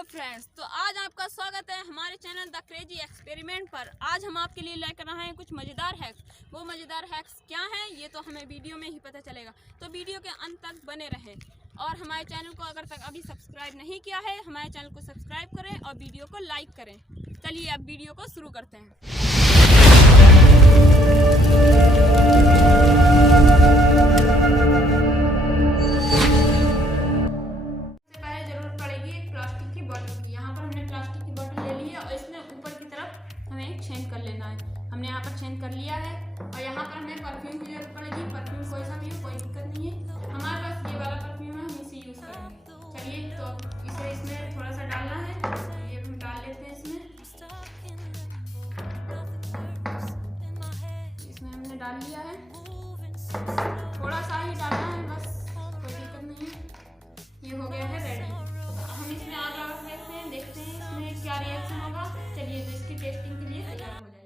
तो फ्रेंड्स, तो आज आपका स्वागत है हमारे चैनल द क्रेजी एक्सपेरिमेंट पर। आज हम आपके लिए लेकर आए हैं कुछ मज़ेदार हैक्स। वो मज़ेदार हैक्स क्या हैं ये तो हमें वीडियो में ही पता चलेगा, तो वीडियो के अंत तक बने रहें। और हमारे चैनल को अगर तक अभी सब्सक्राइब नहीं किया है, हमारे चैनल को सब्सक्राइब करें और वीडियो को लाइक करें। चलिए अब वीडियो को शुरू करते हैं। चेंज कर लेना है। हमने यहाँ पर चेंज कर लिया है और यहाँ पर हमें परफ्यूम की जरूरत पड़ेगी। परफ्यूम कोई सा भी हो, कोई दिक्कत नहीं है, हमारे पास ये वाला परफ्यूम है, हम इसे यूज़ करेंगे। चलिए तो इसे इसमें थोड़ा सा डालना है, ये हम डाल लेते हैं इसमें हमने डाल लिया है, थोड़ा सा ही डालना है बस, कोई दिक्कत नहीं है। ये हो गया है रेडी। हम इसमें आगे रख लेते हैं, देखते हैं इसमें क्या रिएक्शन होगा। चलिए तो इसकी टेस्टिंग के लिए तैयार हो जाए।